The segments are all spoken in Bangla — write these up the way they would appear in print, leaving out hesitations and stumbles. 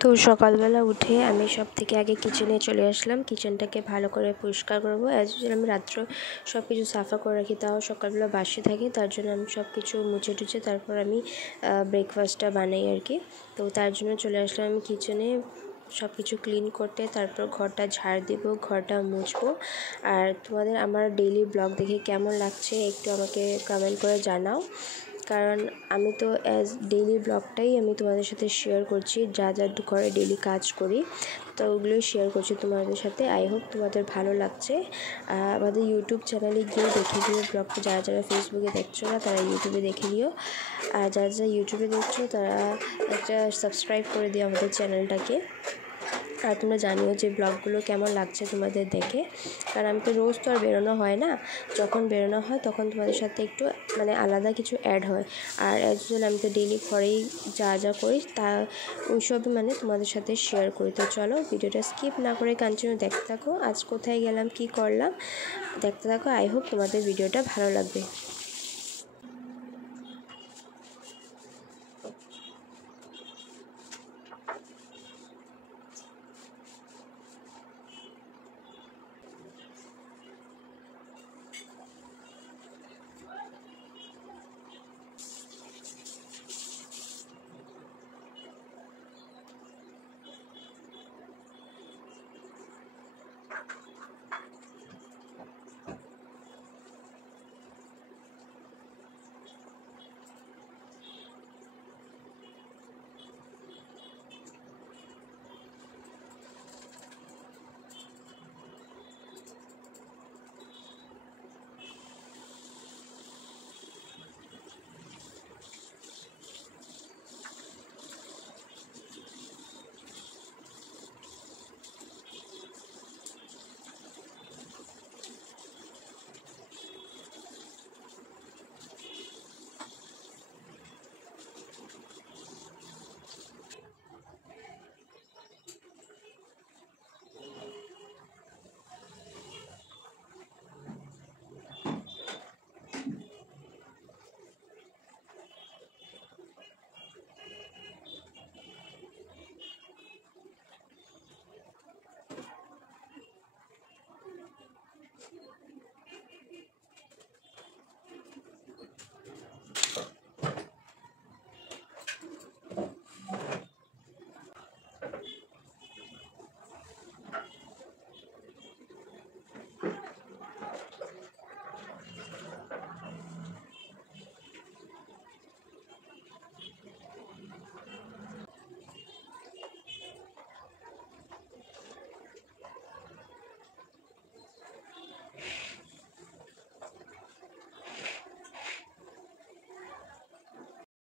তো সকালবেলা উঠে আমি সব থেকে আগে কিচেনে চলে আসলাম। কিচেনটাকে ভালো করে পরিষ্কার করবো। অ্যাজ ইউজুয়াল আমি রাত্র সব কিছু সাফা করে রাখি, তাও সকালবেলা বাসি থাকে, তার জন্য আমি সব কিছু মুছে টুছে তারপর আমি ব্রেকফাস্টটা বানাই আর কি। তো তার জন্য চলে আসলাম আমি কিচেনে সব কিছু ক্লিন করতে, তারপর ঘরটা ঝাড় দেবো, ঘরটা মুছবো। আর তোমাদের আমার ডেইলি ব্লগ দেখে কেমন লাগছে একটু আমাকে কমেন্ট করে জানাও, কারণ আমি তো অ্যাজ ডেইলি ব্লগটাই আমি তোমাদের সাথে শেয়ার করছি, যা যা ঘরে ডেইলি কাজ করি তো ওগুলোই শেয়ার করছি তোমাদের সাথে। আই হোপ তোমাদের ভালো লাগছে। আমাদের ইউটিউব চ্যানেলে গিয়ে দেখে দিও ব্লগটা, যারা যারা ফেসবুকে দেখছো না তারা ইউটিউবে দেখে দিও, আর যারা যারা ইউটিউবে দেখছো তারা একটা সাবস্ক্রাইব করে দিও আমাদের চ্যানেলটাকে। আর তোমরা জানিও যে ব্লগগুলো কেমন লাগছে তোমাদের দেখে, কারণ আমি তো রোজ তো আর বেরোনো হয় না, যখন বেরোনো হয় তখন তোমাদের সাথে একটু আলাদা কিছু অ্যাড হয়। আর অ্যাজ ইউজুয়াল আমি তো ডেইলি ঘরেই যা যা করি তা ওইসবই তোমাদের সাথে শেয়ার করি। তো চলো ভিডিওটা স্কিপ না করে কন্টিনিউ দেখতে থাকো। আজ কোথায় গেলাম কি করলাম দেখতে থাকো। আই হোপ তোমাদের ভিডিওটা ভালো লাগবে।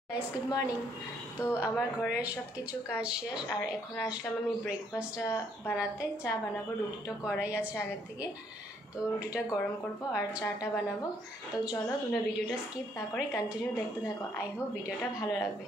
Guys good morning. তো আমার ঘরের সব কিছু কাজ শেষ, আর এখন আসলাম আমি ব্রেকফাস্টটা বানাতে। চা বানাবো, রুটিটা করাই আছে আগের থেকে, তো রুটিটা গরম করব আর চাটা বানাবো। তো চলো তোমরা ভিডিওটা স্কিপ না করে কন্টিনিউ দেখতে থাকো। আই হোপ ভিডিওটা ভালো লাগবে।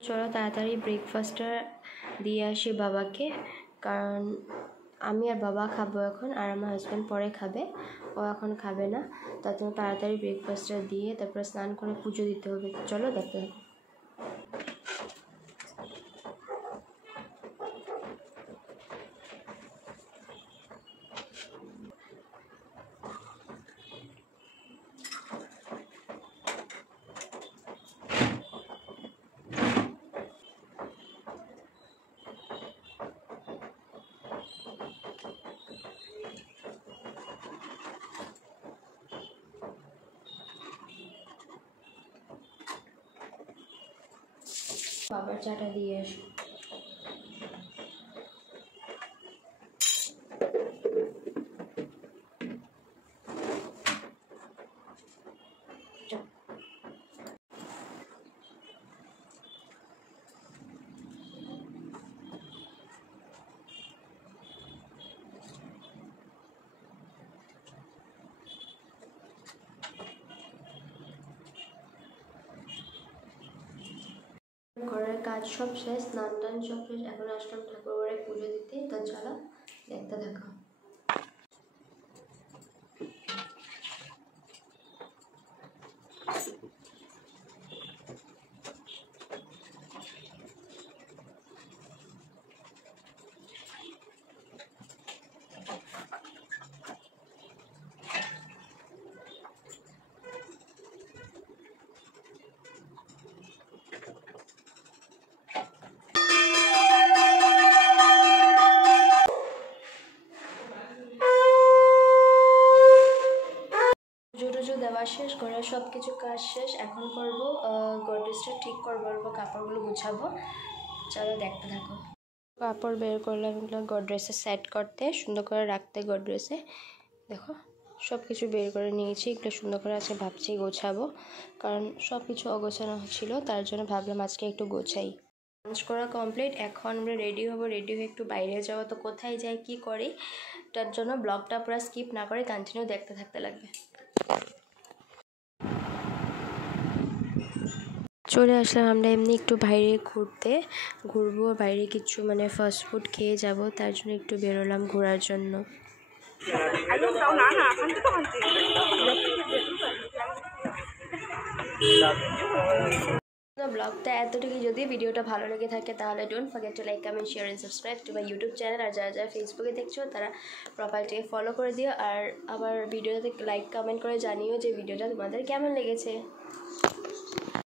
চলো তাড়াতাড়ি ব্রেকফাস্টটা দিয়ে আসি বাবাকে, কারণ আমি আর বাবা খাবো এখন, আর আমার হাজব্যান্ড পরে খাবে, ও এখন খাবে না। তার জন্য তাড়াতাড়ি ব্রেকফাস্টটা দিয়ে তারপর স্নান করে পুজো দিতে হবে। চলো দেখতে থাকো। বাবার চাটা দিয়ে আসো। ঘরের কাজ সব শেষ, স্নান টান সব শেষ, এখন আসলাম ঠাকুর ঘরে পুজো দিতে। তো চলো দেখতে থাকো। পুজো দেওয়া শেষ, ঘরের সব কিছু কাজ শেষ। এখন করবো গডরেজটা ঠিক করবো, কাপড়গুলো গুছাবো। চলো দেখতে থাকো। কাপড় বের করলাম এগুলো গডরেজে সেট করতে, সুন্দর করে রাখতে। গডরেজে দেখো সব কিছু বের করে নিয়েছি, এগুলো সুন্দর করে আছে ভাবছি গোছাবো, কারণ সব কিছু অগোছানো ছিল, তার জন্য ভাবলাম আজকে একটু গোছাই। লাঞ্চ করা কমপ্লিট, এখন আমরা রেডি হব। রেডি হয়ে একটু বাইরে যাবো। তো কোথায় যাই কী করি তার জন্য ব্লগটা পুরো স্কিপ না করে কন্টিনিউ দেখতে থাকতে লাগবে। চলে আসলাম আমরা এমনি একটু বাইরে ঘুরবো, বাইরে কিছু মানে ফাস্ট ফুড খেয়ে যাব, তার জন্য একটু বেরোলাম ঘোরার জন্য। ব্লগটা এতটুকু। যদি ভিডিওটা ভালো লেগে থাকে তাহলে don't forget to like, comment, share and subscribe to my YouTube channel. আর যারা যারা ফেসবুকে দেখছো তারা প্রোফাইলটাকে ফলো করে দিও, আর আবার ভিডিওটাতে লাইক কমেন্ট করে জানিও যে ভিডিওটা তোমাদের কেমন লেগেছে।